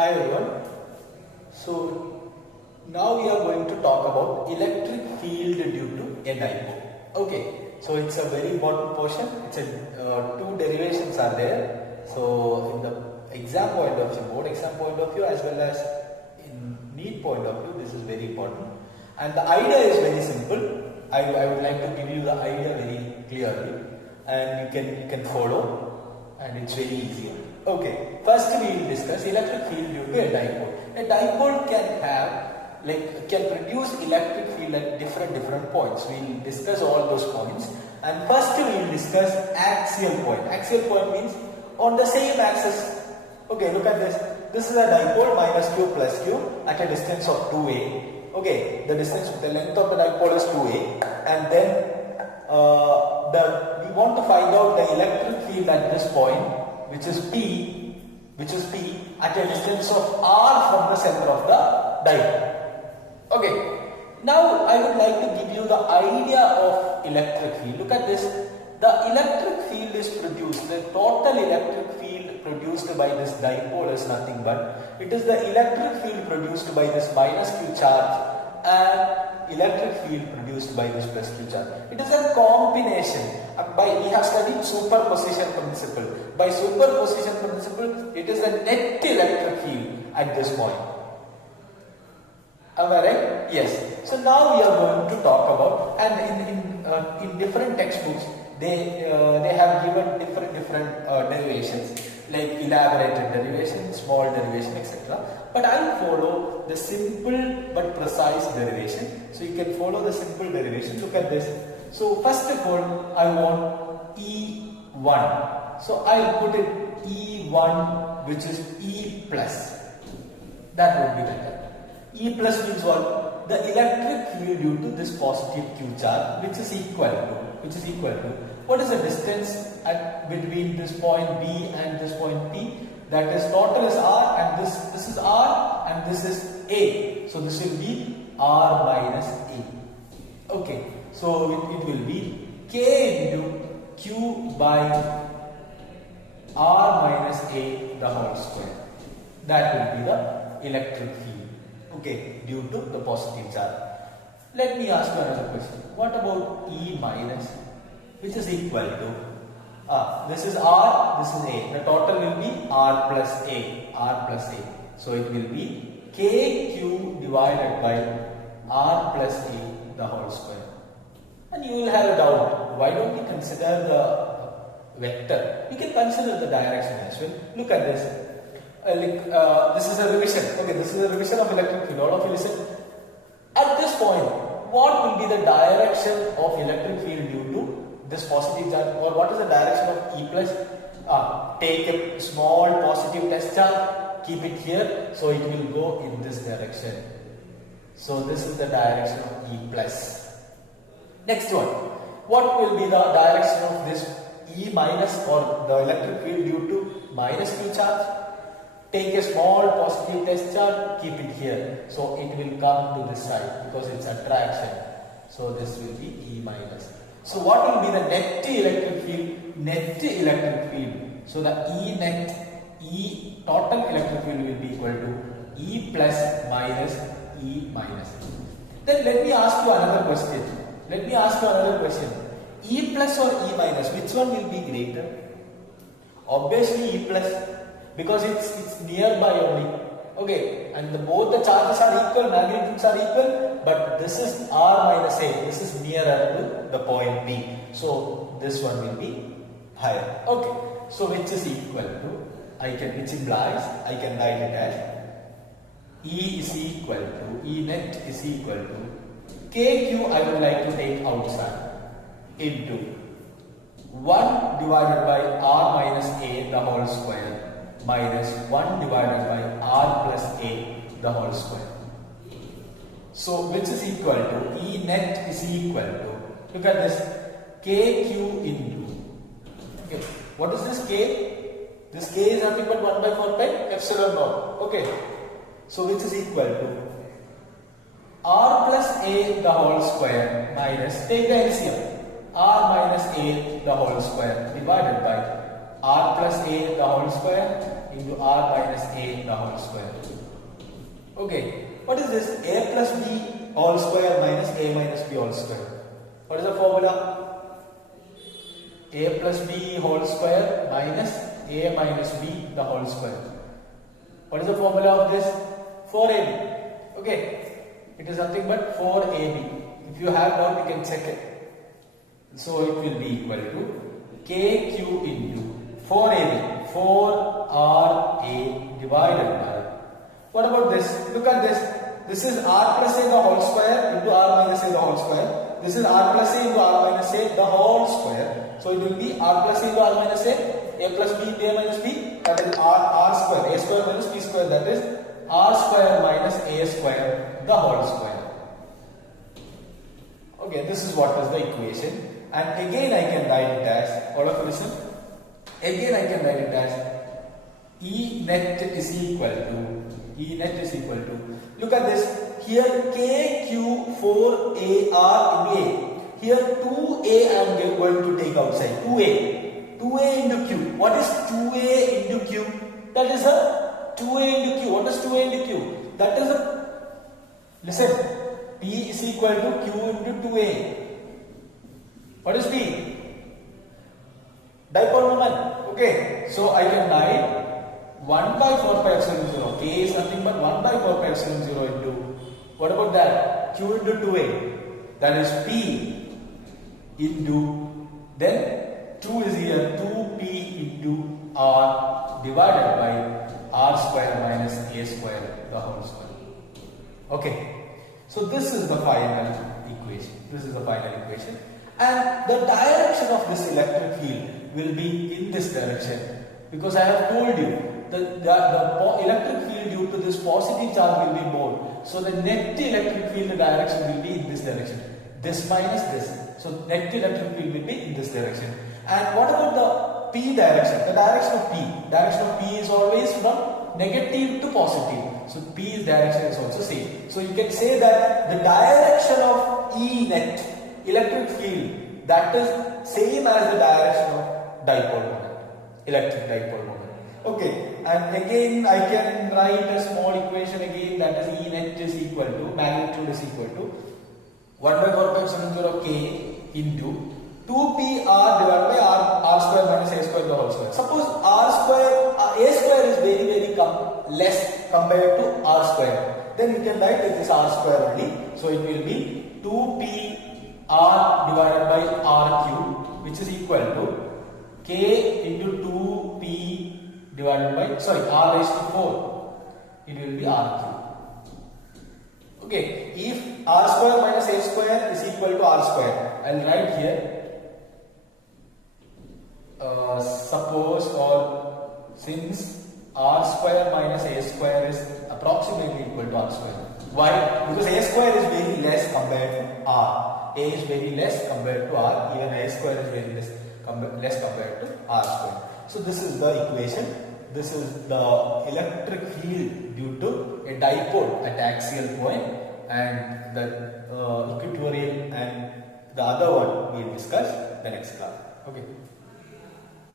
Hi everyone. So now we are going to talk about electric field due to a dipole. Okay. So it's a very important portion. It's a two derivations are there. So in the exam point of view, board exam point of view as well as in NEET point of view, this is very important. And the idea is very simple. I would like to give you the idea very clearly, and you can follow, and it's very easy. Okay, first we will discuss electric field due to a dipole. A dipole can produce electric field at different points. We will discuss all those points, and first we will discuss axial point. Axial point means on the same axis. Okay, look at this. This is a dipole minus q plus q at a distance of 2a. Okay, the length of the dipole is 2a, and then we want to find out the electric field at this point, which is P at a distance of r from the center of the dipole. Okay, now I would like to give you the idea of electric field. Look at this. The electric field is produced, the total electric field produced by this dipole is nothing but it is the electric field produced by this minus q charge and electric field produced by this plus q charge. It is a combination. We have studied superposition principle. By superposition principle, it is the net electric field at this point. Am I right? Yes. So now we are going to talk about, and in different textbooks they have given different derivations, like elaborated derivation, small derivation, etc. But I will follow the simple but precise derivation. So you can follow the simple derivation. Look at this. So first of all, I want E1. So I will put it E1, which is E plus. That would be better. E plus means what? The electric field due to this positive q charge, which is equal to what is the distance between this point B and this point P? That is total is R, and this is R, and this is A. So this will be R minus A. Okay. So it will be K into Q by R minus A the whole square. That will be the electric field. Okay, due to the positive charge. Let me ask you another question. What about E minus, which is equal to this is R, this is A. The total will be R plus A. So it will be KQ divided by R plus A the whole square. And you will have a doubt. Why don't we consider the vector? We can consider the direction as well. Look at this. This is a revision. Okay, this is a revision of electric field. All of you listen. At this point, what will be the direction of electric field due to this positive charge, or what is the direction of E plus? Take a small positive test charge, keep it here, so it will go in this direction. So this is the direction of E plus. Next one, what will be the direction of this E minus, or the electric field due to minus q charge? Take a small positive test charge, keep it here, so it will come to this side because it's attraction. So this will be E minus. So what will be the net electric field? Net electric field. So the E total electric field will be equal to E plus minus E minus. Then let me ask you another question. E plus or E minus, which one will be greater? Obviously E plus, because it's nearby only. Okay, and both the charges are equal, magnitudes are equal, but this is R minus A, this is nearer to the point B. So this one will be higher. Okay, so which is equal to, which implies I can write it as E is equal to, E net is equal to KQ, I would like to take outside, into 1 divided by R minus A the whole square minus 1 divided by R plus A the whole square. So which is equal to, E net is equal to, look at this, KQ into, okay, what is this K? This K is nothing but 1 by 4 pi epsilon naught. Okay, so which is equal to R plus A the whole square minus, take the LCM, R minus A the whole square divided by R plus A the whole square into r minus a the whole square. Okay, what is this? A plus b whole square minus a minus b whole square. What is the formula? A plus b whole square minus a minus b the whole square. What is the formula of this? 4ab. Okay, it is nothing but 4ab. If you have doubt, you can check it. So it will be equal to kq into 4ab, 4ra divided by. What about this? Look at this. This is r plus a the whole square into r minus a the whole square. This is r plus a into r minus a the whole square. So it will be r plus a into r minus a plus b into a minus b. That is r square. A square minus b square. That is r square minus a square the whole square. Okay, this is what is the equation. And again I can write it as, all of you listen. Again I can write it as E net is equal to, look at this. Here KQ4AR into A. Here 2A I am going to take outside. 2A into Q. What is 2A into Q? That is a 2A into Q. What is 2A into Q? That is a, listen, P is equal to Q into 2A. What is P? Dipole moment. Okay, so I can write 1 by 4 pi epsilon 0. K is nothing but 1 by 4 pi epsilon 0 into, what about that? Q into 2A. That is P into, then 2 is here, 2P into R divided by R square minus A square the whole square. Okay, so this is the final equation. And the direction of this electric field will be in this direction, because I have told you the electric field due to this positive charge will be more. So the net electric field direction will be in this direction. This minus this. So net electric field will be in this direction. And what about the P direction? The direction of P. Direction of P is always from negative to positive. So P's direction is also same. So you can say that the direction of E net electric field, that is same as the direction of dipole moment, electric dipole moment. Okay, and again I can write a small equation again, that is E net is equal to, magnitude is equal to 1 by 4 pi epsilon 0 k into 2pr divided by r square minus a square the whole square. Suppose r square, a square is very less compared to r square, then we can write it is r square only. So it will be 2pr divided by r cube, which is equal to k into 2p divided by, sorry, r raised to 4. It will be r cube. Okay, if r square minus a square is equal to r square, I will write here, suppose, or since r square minus a square is approximately equal to r square. Why? Because a square is very less compared to r. A is very less compared to r, even a square is very less compared to r square. So this is the equation. This is the electric field due to a dipole at axial point, and the equatorial and the other one we will discuss the next class. Okay.